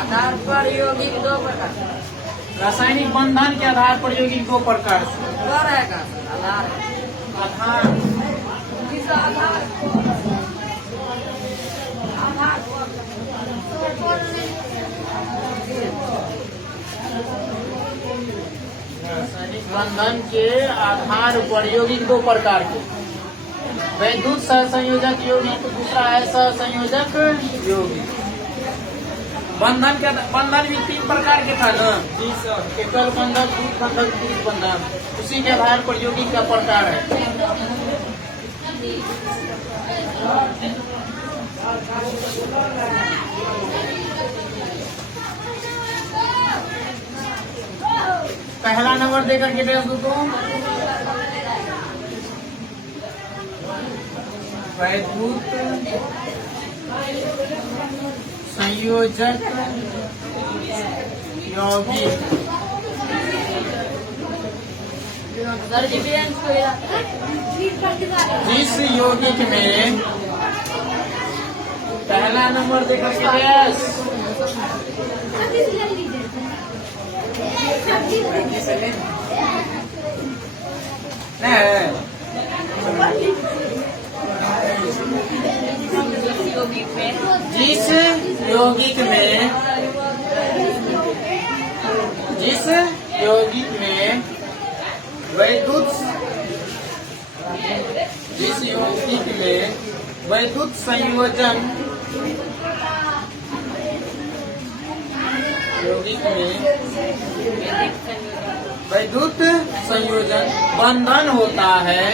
आधार पर यौगिक दो प्रकार। रासायनिक बंधन के आधार पर यौगिक दो प्रकार से। दो रहेगा आधार आधार किस आधार आधार रासायनिक बंधन के आधार पर यौगिक दो प्रकार के। वैद्युत सहसंयोजक यौगिक, दूसरा है सहसंयोजक यौगिक। बंधन भी 3 प्रकार के था ना, एकल बंधन, द्वितीय बंधन, तृतीय बंधन। उसी के आधार पर यौगिक का प्रकार है। पहला नंबर देकर के दे दो तो वैद्युत संयोजक यौगिक। जिस यौगिक में पहला नंबर देकर के जिस यौगिक में वैद्युत संयोजन वैद्युत संयोजन बंधन होता है,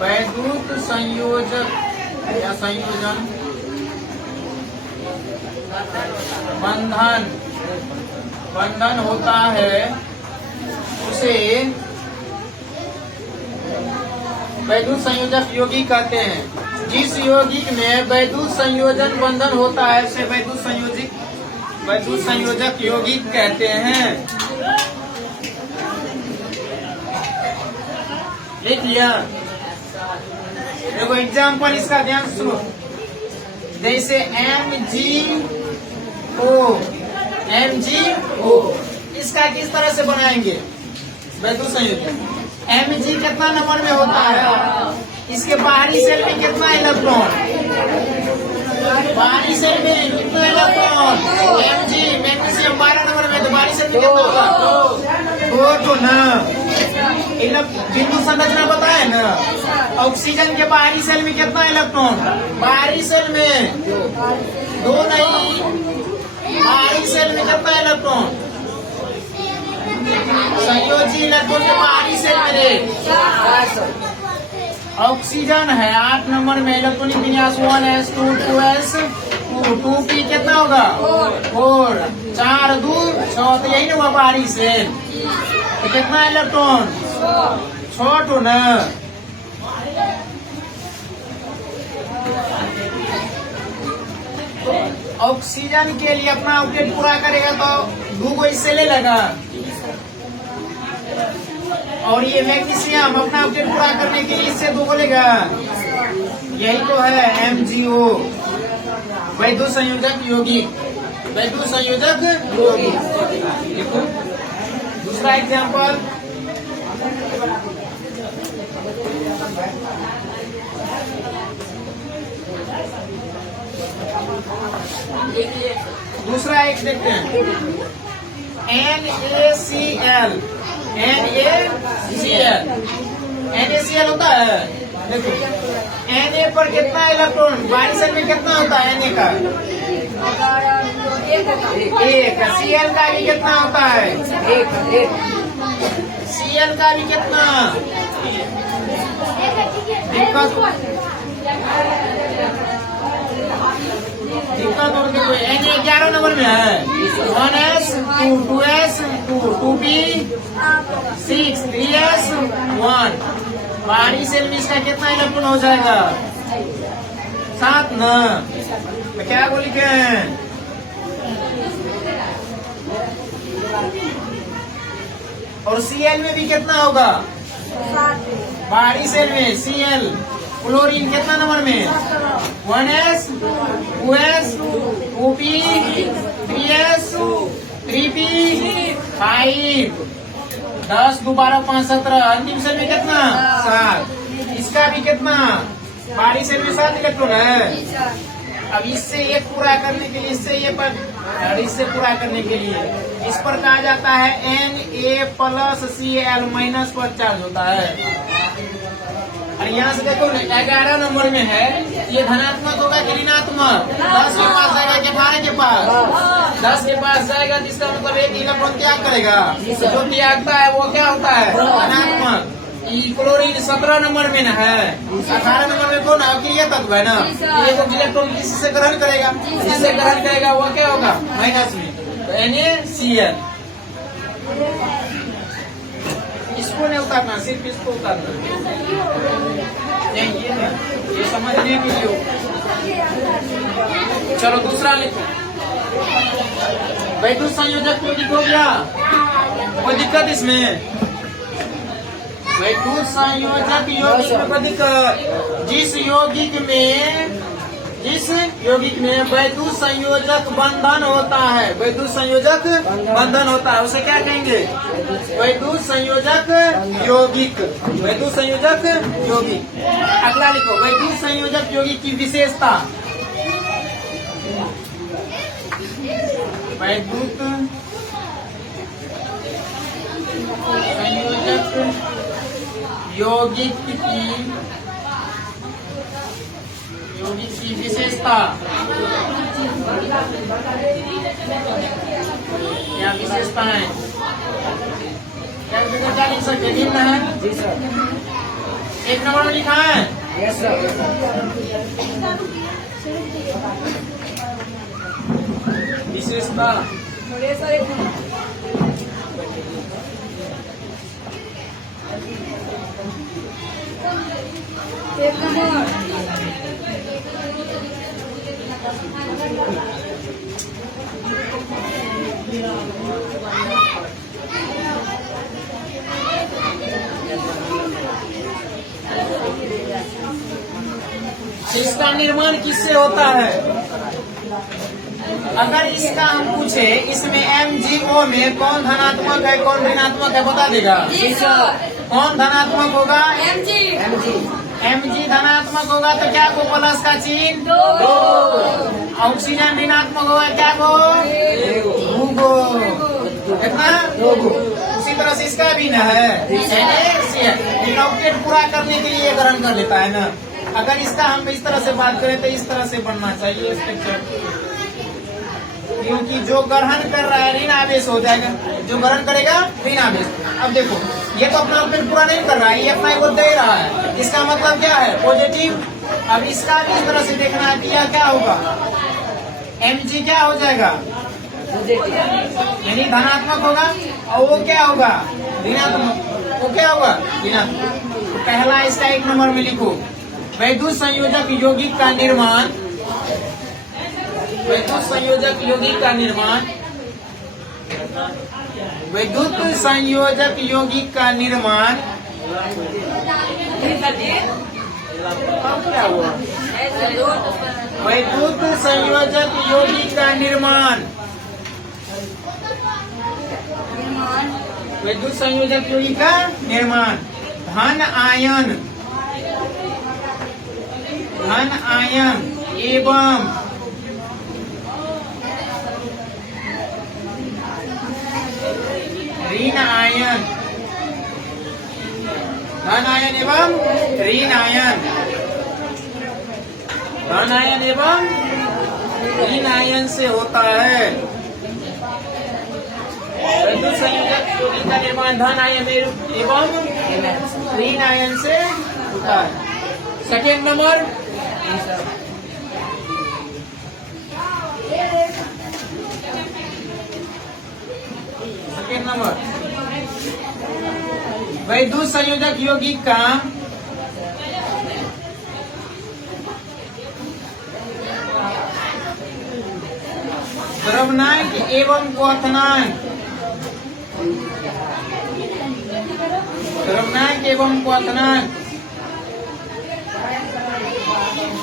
वैद्युत संयोजक या संयोजन बंधन होता है, उसे वैद्युत संयोजक यौगिक कहते हैं। जिस यौगिक में वैद्युत संयोजन बंधन होता है उसे वैद्युत संयोजक यौगिक कहते हैं। लिख लिया? देखो एग्जाम्पल इसका ध्यान सुनो। जैसे MgO, इसका किस तरह से बनाएंगे वैद्युत संयोजन? Mg कितना नंबर में होता है? इसके बाहरी सेल में कितना इलेक्ट्रॉन? बाहरी सेल में कितना इलेक्ट्रॉन? Mg मैग्नीशियम 12 नंबर में, तो बाहरी सेल में कितना होगा? 2 तो ना। बिंदु संरचना बताए ना। ऑक्सीजन के बाहरी सेल में कितना इलेक्ट्रॉन? बाहरी सेल में 2 नहीं, बाहरी सेल में कितना इलेक्ट्रॉन? संयोजी इलेक्ट्रॉन के बाहरी सेल में ऑक्सीजन है 8 नंबर में, इलेक्ट्रॉनिक विन्यास 1s2 2s2 2p कितना होगा? 4 4 2 6, तो यही ना हुआ बाहरी सेल। तो कितना इलेक्ट्रॉन? 6 तो न। ऑक्सीजन के लिए अपना आउटलेट पूरा करेगा तो 2 को इससे ले लगा, और ये मैग्नीशियम अपना आउटलेट पूरा करने के लिए इससे 2 को लेगा। यही तो है MgO, वैद्युत संयोजक यौगिक। वैद्युत संयोजक यौगिक। देखो दूसरा एग्जाम्पल, दूसरा एक देखते हैं NaCl। NaCl होता है। देखो Na पर कितना इलेक्ट्रॉन? बाहरी सेल में कितना होता है Na का? 1। Cl का भी कितना होता है? 1। Cl का भी कितना? दिक्कत और देखो Na 11 नंबर में है। 1s 2 2s 2 2p 6 3s 1। बाहरी सेल में इसका कितना इलेक्ट्रॉन हो जाएगा? 7 न। तो क्या को लिखे हैं? और Cl में भी कितना होगा? बाहरी सेल में Cl क्लोरीन कितना नंबर में? 1s 2s 2p 3s 3p 5 10 2 12 5 17 अंतिम सेल में कितना? 7। इसका भी कितना? बाहरी सेल में 7 इलेक्ट्रॉन है। अब इससे ये पूरा करने के लिए इससे पूरा करने के लिए इस पर कहा जाता है Na+Cl- पर चार्ज होता है। और यहाँ से देखो 11 नंबर में है, ये धनात्मक होगा कि ऋणात्मक? 10 के पास जाएगा कि 12 के पास? 10 के पास जाएगा, जिसका मतलब एक इलेक्ट्रॉन त्याग करेगा। जो त्यागता है वो क्या होता है? धनात्मक। क्लोरीन 17 नंबर में न है। 18 नंबर में कौन अक्रिय तत्व है ना? ये तो इलेक्ट्रॉन किसी से ग्रहण करेगा, जिससे ग्रहण करेगा वो क्या होगा? माइनस में। तो NaCl इसको नहीं उतारना, सिर्फ इसको उतारना। नहीं ये समझने के लिए। चलो दूसरा लिखो। वैद्युत संयोजक यौगिक हो गया, कोई दिक्कत इसमें? वैद्युत संयोजक यौगिक में कोई दिक्कत? जिस यौगिक में वैद्युत संयोजक बंधन होता है, वैद्युत संयोजक बंधन होता है, उसे क्या कहेंगे? वैद्युत संयोजक यौगिक। वैद्युत संयोजक यौगिक। अगला लिखो, वैद्युत संयोजक यौगिक की विशेषता। वैद्युत संयोजक यौगिक की विशेषता क्या विशेषता है? क्या लिख सकते? निम्न है जी सर। 1 नंबर में लिखा है। Yes sir. विशेषता एक नंबर इसका निर्माण किससे होता है? अगर इसका हम पूछे, इसमें MgO में कौन धनात्मक है कौन ऋणात्मक है, बता देगा? कौन धनात्मक होगा? Mg धनात्मक होगा तो क्या को प्लस का चिन्ह? 2। ऑक्सीजन ऋणात्मक होगा क्या को? 2 कितना? 2। उसी तरह से इसका भी न है। NaCl पूरा करने के लिए ग्रहण कर लेता है ना। अगर इसका हम इस तरह से बात करें तो इस तरह से बनना चाहिए स्ट्रक्चर, क्योंकि जो ग्रहण कर रहा है ऋण आवेश हो जाएगा, जो ग्रहण करेगा ऋण आवेश। अब देखो ये तो अपना पेट पूरा नहीं कर रहा है, ये अपना को दे रहा है, इसका मतलब क्या है? पॉजिटिव। अब इसका भी इस तरह से देखना है, यह क्या होगा? Mg क्या हो जाएगा? यानी धनात्मक होगा, और वो क्या होगा? ऋणात्मक। वो क्या होगा? ऋणात्मक। तो पहला इसका 1 नंबर में लिखो, वैद्युत संयोजक यौगिक का निर्माण। वैद्युत संयोजक यौगिक का निर्माण। वैद्युत संयोजक यौगिक का निर्माण। क्या हुआ? वैद्युत संयोजक यौगिक का निर्माण। वैद्युत संयोजक यौगिक का निर्माण। धन आयन एवं ऋण आयन। धन आयन एवं ऋण आयन। धन आयन एवं ऋण आयन से होता है। वैद्युत संयोजक यौगिक का निर्माण धन आयन एवं ऋण आयन से होता है। सेकेंड नंबर, सेकेंड नंबर वैद्युत संयोजक यौगिक का द्रव्यनांक एवं क्वथनांक, द्रव्यनांक एवं क्वथनांक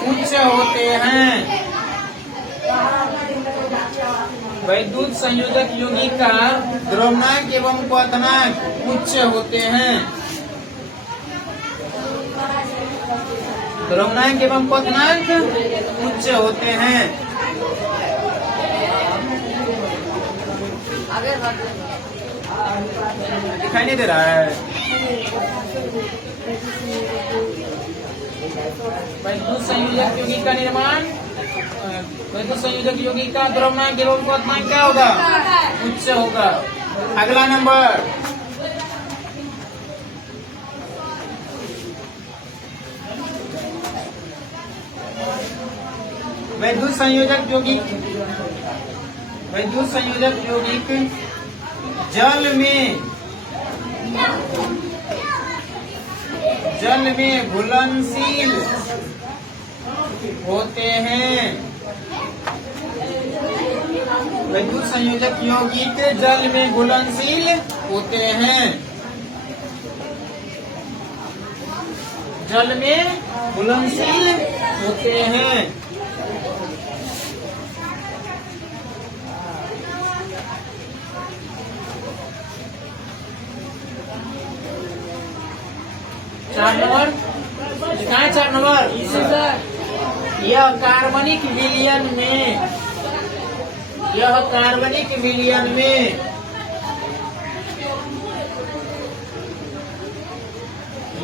उच्च होते हैं। वैद्युत संयोजक यौगिक का द्रव्यनांक एवं क्वथनांक उच्च होते हैं। द्रव्यनांक एवं क्वथनांक उच्च होते हैं। आगे बढ़। दिखाई नहीं दे रहा है। वैद्युत संयोजक यौगिक का निर्माण, वैद्युत संयोजक यौगिक का द्रव्यनांक एवं क्वथनांक क्या होगा? उच्च होगा। अगला नंबर, वैद्युत संयोजक यौगिक, वैद्युत संयोजक यौगिक जल में घुलनशील होते हैं। वैद्युत संयोजक यौगिक जल में घुलनशील होते हैं। जल में घुलनशील होते हैं। चार नंबर दिखाएं। 4 नंबर, यह कार्बनिक विलयन में, यह कार्बनिक विलयन में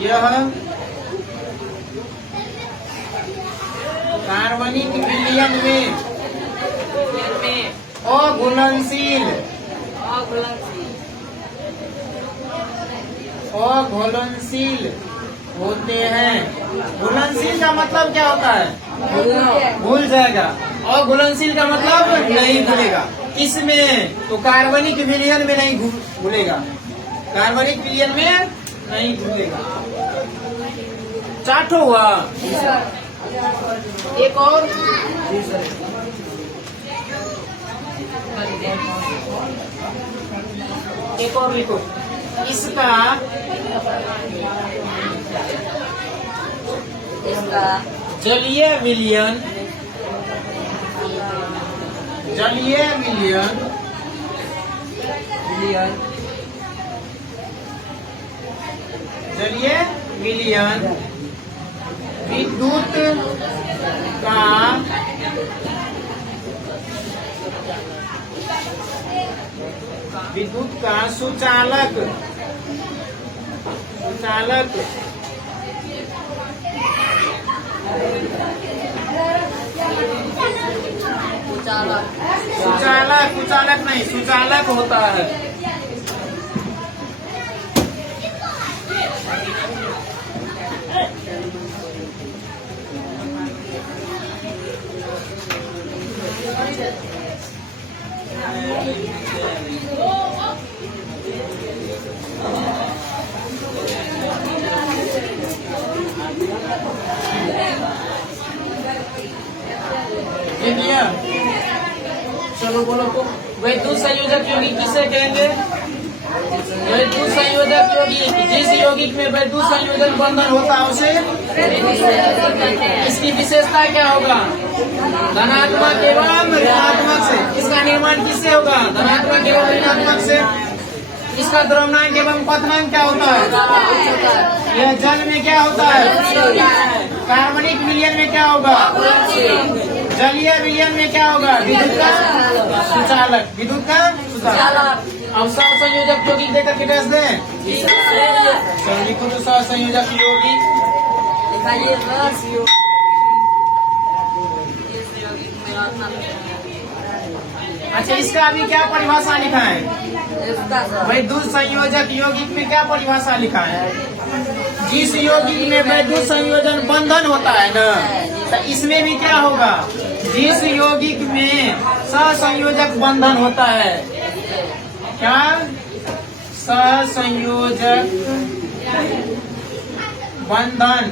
यह कार्बनिक विलयन में अघुलनशील, अघुलनशील होते हैं। घुलनशील का मतलब क्या होता है? घुल जाएगा। और घुलनशील का मतलब नहीं घुलेगा। इसमें तो कार्बनिक विलयन में नहीं घुलेगा, कार्बनिक विलयन में नहीं घुलेगा। 4 हुआ। एक और, एक और लिखो। इसका जलीय विलयन, जलीय विलयन जलीय विलयन विद्युत का सुचालक, सुचालक सुचालक, कुचालक नहीं, सुचालक होता है। चलो बोलो को। वैद्युत संयोजक यौगिक किसे कहेंगे? वैद्युत संयोजक यौगिक जिस यौगिक में वैद्युत संयोजन बंधन होता है उसे। इसकी विशेषता क्या होगा? धनात्मक एवं ऋणात्मक से। इसका निर्माण किससे होगा? धनात्मक एवं ऋणात्मक से। इसका द्रव्यनांक एवं क्वथनांक क्या होता है? यह जल में क्या होता है? कार्बनिक विलयन में क्या होगा? जलीय विलयन में क्या होगा? विद्युत का सुचालक, विद्युत का सुचालक। अब सहसंयोजक यौगिक देकर के टेस्ट दें। लिखो तो सहसंयोजक यौगिक। अच्छा, इसका अभी क्या परिभाषा लिखा है? वैद्युत संयोजक यौगिक में क्या परिभाषा लिखा है? जिस यौगिक में वैद्युत संयोजन बंधन होता है ना, तो इसमें भी क्या होगा? जिस यौगिक में सहसंयोजक बंधन होता है, क्या सहसंयोजक बंधन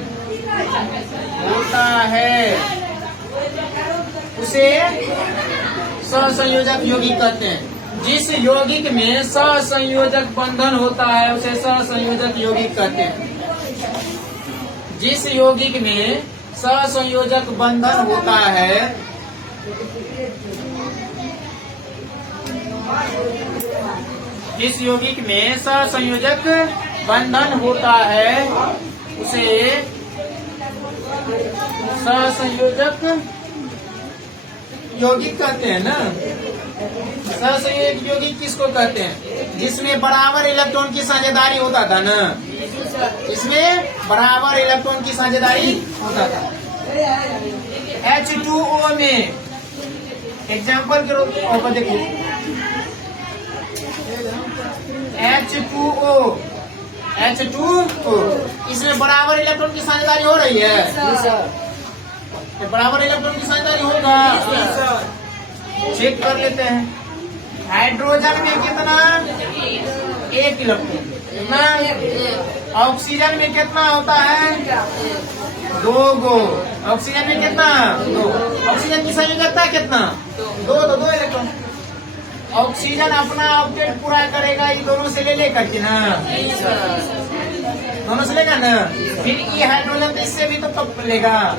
होता है उसे सहसंयोजक यौगिक कहते हैं। जिस यौगिक में सहसंयोजक बंधन होता है उसे सहसंयोजक यौगिक कहते हैं। जिस यौगिक में सहसंयोजक बंधन होता है जिस यौगिक में सहसंयोजक बंधन होता है उसे सहसंयोजक यौगिक कहते हैं ना। सहसंयोजक यौगिक किसको कहते हैं? जिसमें बराबर इलेक्ट्रॉन की साझेदारी होता था ना, इसमें बराबर इलेक्ट्रॉन की साझेदारी होता था। H2O में एग्जाम्पल के रूप में देखो, H2O इसमें बराबर इलेक्ट्रॉन की साझेदारी हो रही है। बराबर इलेक्ट्रॉन की साझेदारी होगा, चेक कर लेते हैं। हाइड्रोजन में कितना? 1 इलेक्ट्रॉन। कितना? ऑक्सीजन में कितना होता है? 2 गो। ऑक्सीजन में कितना? 2। ऑक्सीजन की संयोजकता कितना? 2 इलेक्ट्रॉन। ऑक्सीजन अपना ऑक्टेट पूरा करेगा ये दोनों से ले लेकर के ना, दोनों से लेगा ना। फिर ये हाइड्रोजन तो इससे भी तो कब लेगा,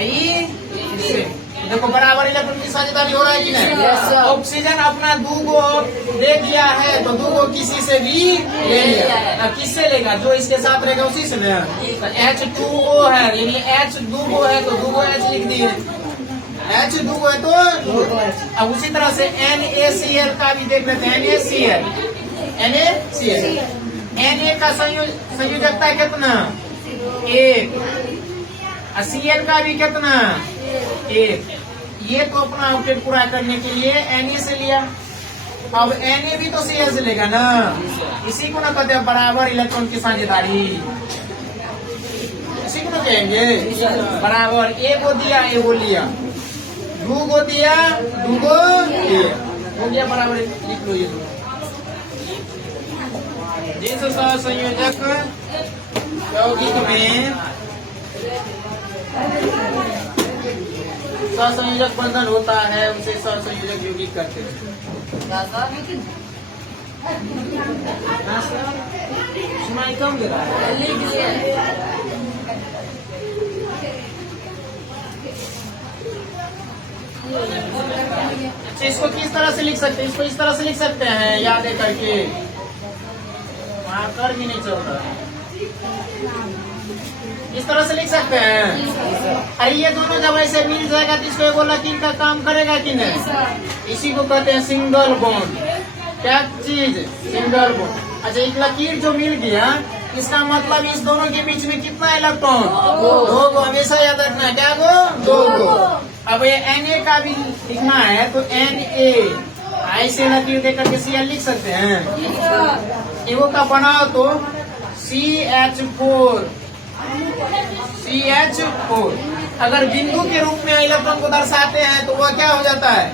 इससे। देखो बराबर इलेक्ट्रॉन की साझेदारी हो रहा है कि नहीं? ऑक्सीजन अपना 2 गो दे दिया है तो 2 गो किसी से भी ले लिया। किससे लेगा? जो इसके साथ रहेगा उसी से ना। H2O है, यानी H 2 गो है तो 2 गो H लिख दिए। H 2 गो है तो अब उसी तरह से NaCl का भी देख लेते हैं। NaCl Na का संयोजकता कितना? 1। Cl का भी कितना? 1। ये तो अपना ऑक्टेट पूरा करने के लिए Na से लिया। अब Na भी तो Cl से लेगा ना, इसी को ना कहते हैं बराबर इलेक्ट्रॉन की साझेदारी। इसी को ना कहेंगे बराबर। 1 गो दिया, 1 गो लिया, 2 गो दिया, 2 गो लिया, हो गया बराबर। लिख लो ये दो। जिस सहसंयोजक यौगिक में सहसंयोजक बंधन होता है उसे सहसंयोजक यौगिक कहते हैं। सुनाई कम दे रहा है। अच्छा, इसको किस तरह से लिख सकते हैं? इसको इस तरह से लिख सकते हैं, याद है करके, मार्कर भी नहीं चलता। इस तरह से लिख सकते हैं। अरे ये दोनों जब ऐसे मिल जाएगा तो इसको एगो लकीर का काम करेगा कि नहीं? इसी को कहते हैं सिंगल बॉन्ड। क्या चीज? Single bond. अच्छा, एक लकीर जो मिल गया इसका मतलब इस दोनों के बीच में कितना इलेक्ट्रॉन? 2 गो। हमेशा याद रखना है, क्या गो? 2 गो। अब ये Na का भी लिखना है तो Na ऐसे लकीर देकर के Cl लिख सकते हैं। एगो का बनाओ तो CH4। अगर बिंदु के रूप में इलेक्ट्रॉन को दर्शाते हैं तो वह क्या हो जाता है?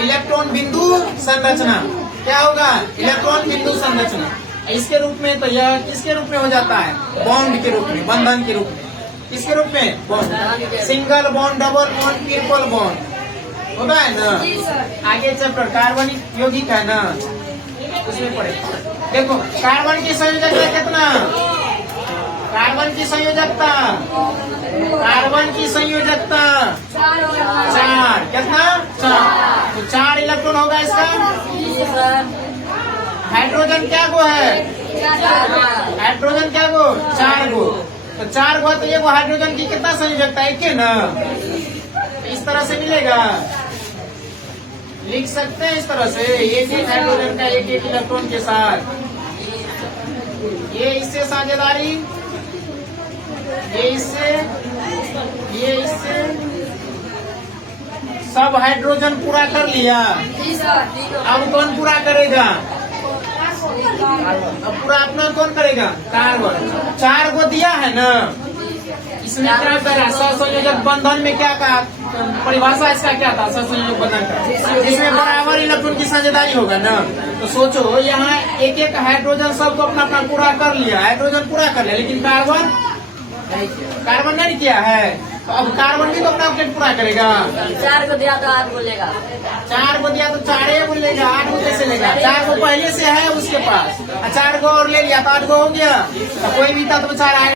इलेक्ट्रॉन बिंदु संरचना। क्या होगा? इलेक्ट्रॉन बिंदु संरचना। इसके रूप में तो यह किसके रूप में हो जाता है? बॉन्ड के रूप में, बंधन के रूप में। किसके रूप में? Bond. Single bond, double bond, triple bond होता है ना। आगे चैप्टर कार्बनिक यौगिक है ना, उसमें पढ़े। देखो कार्बन की संयोजकता कितना? कार्बन की संयोजकता 4। कितना? 4। तो 4 इलेक्ट्रॉन होगा इसका। हाइड्रोजन क्या गो है? हाइड्रोजन क्या गो? 4 गो। तो 4 गो तो ये वो हाइड्रोजन की कितना संयोजकता? 1 है ना। इस तरह से मिलेगा, लिख सकते हैं इस तरह से। एक हाइड्रोजन का 1 इलेक्ट्रॉन के साथ ये इससे साझेदारी, ये इससे, ये इससे, सब हाइड्रोजन पूरा कर लिया। अब कौन पूरा करेगा? अब पूरा अपना कौन करेगा? कार्बन। 4 गो दिया है ना, इसमें क्या करा सहसंयोजक बंधन में क्या कहा, परिभाषा इसका क्या था सहसंयोजक बंधन का, जिसमें बराबर इलेक्ट्रॉन की साझेदारी होगा ना। तो सोचो यहाँ एक एक हाइड्रोजन सबको अपना अपना पूरा कर लिया, हाइड्रोजन पूरा कर लिया, लेकिन कार्बन नहीं किया है। तो अब कार्बन भी तो अपना अपडेट पूरा करेगा। 4 को दिया तो 8 बोलेगा। 4 को दिया तो 4 बोलेगा, 8 को कैसे लेगा? 4 को पहले से है उसके पास, 4 को और ले लिया तो 8 को हो गया। तो कोई भी तत्व 4 आएगा।